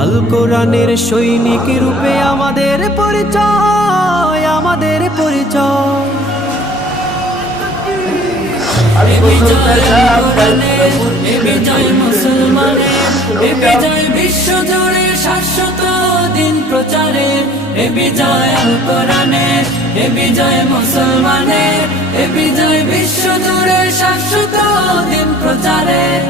আল কোরআনের সৈনিক রূপে আমাদের পরিচয়, আমাদের পরিচয়। বিজয় মুসলমানের, বিজয় বিশ্ব জুড়ে শাশ্বত দিন প্রচারের। বিজয় আল কোরআনের, বিজয় মুসলমানের, বিজয় বিশ্ব জুড়ে শাশ্বত দিন প্রচারের।